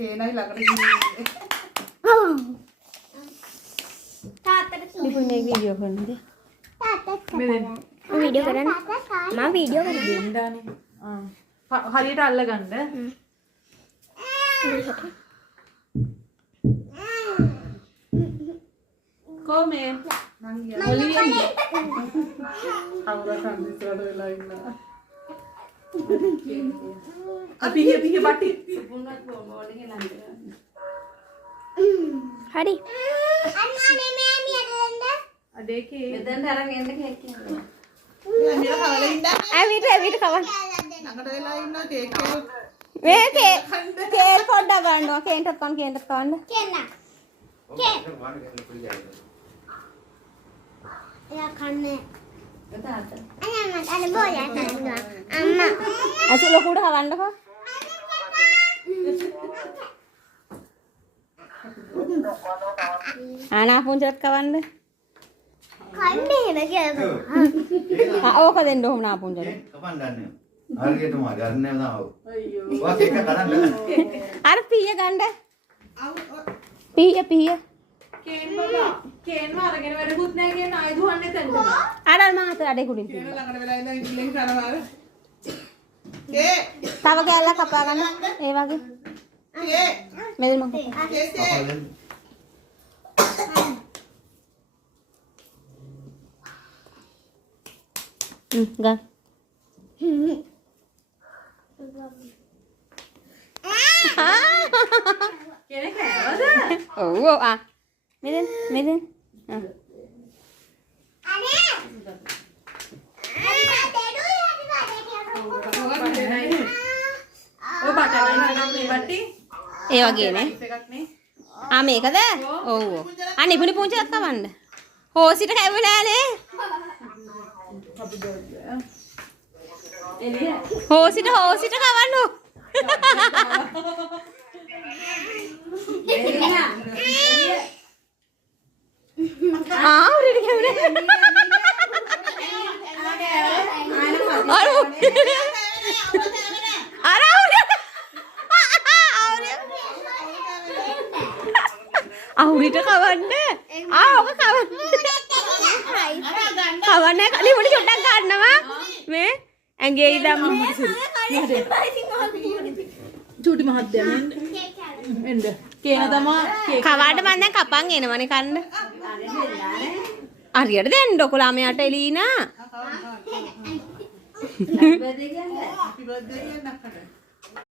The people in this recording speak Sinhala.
කේනයි ළඟට ගිහින් තාත්තට ලිපුල් මේ වීඩියෝ කරන්නද? තාත්තට මෙතන වීඩියෝ කරන්න මම වීඩියෝ කරන්න දෙන්නානේ හරියට අල්ලගන්න කොමේ නංගියා ඔලියේ අවුර කන්දිස්වල වෙලා ඉන්නවා අපි පිහ බටි පුන්නත් බෝලේ ළඟ හරි අන්න මේ මියට දෙන්න අදේකේ මෙතෙන්ට අරන් එන්න කේක් කියනවා. මෙහෙම කවල ඉඳන් ඇවිත් කවන්න ළඟට වෙලා ඉන්නවා කේක් එක මේ කේල් පොඩ්ඩක් ගන්නවා කේන්ටත් කවන්න කියන්න එයා කන්නේ තාත්තා. අන්න බෝලයක් ගන්නවා අම්මා අස ලොකුට කවන්නකෝ ආනා පුංචිත් කවන්න කන්නේ එහෙම කියලා ඕක දෙන්න ඕම නා පුංචිට කපන්නන්නේ. හරියටම ගන්න නෑ ඔය ඒක කරන්න. අර පීය ගන්න පීය කේන්ව අරගෙන වැඩකුත් නැහැ කියන ආයුධවන්නේ තැන්න අර මම අත අඩේ කුඩින් කේන ළඟට වෙලා ඉඳන් ඉල්ලෙන් කරනවා කේ තව කැල්ලක් කපා ගන්න ඒ වගේ කේ මෙතන මම කපා කේ ගන්න කේන කෑවද ඔව් ආ මෙතන ඔය බටර් එකක් මේ බට්ටි ඒ වගේනේ එකක් නේ ආ මේකද ඔව් අනේ පුනි පුංචිත් කවන්න හොසිට කැවුවේ නෑනේ එළිය හොසිට කවන්න ආ උඩට කැවුනේ අවුරිට කවන්න ආ ඔක කවන්න ලිමුඩි චුට්ටක් ගන්නවා මේ ඇඟේ ඉදම් චූටි මහත්තයා එන්න කේන තමා කවාට මම දැන් කපන් එනවනේ කන්න හරියට දෙන්න ඔක ළමයාට එලීනා හැපි බර්ත්ඩේ කියන්න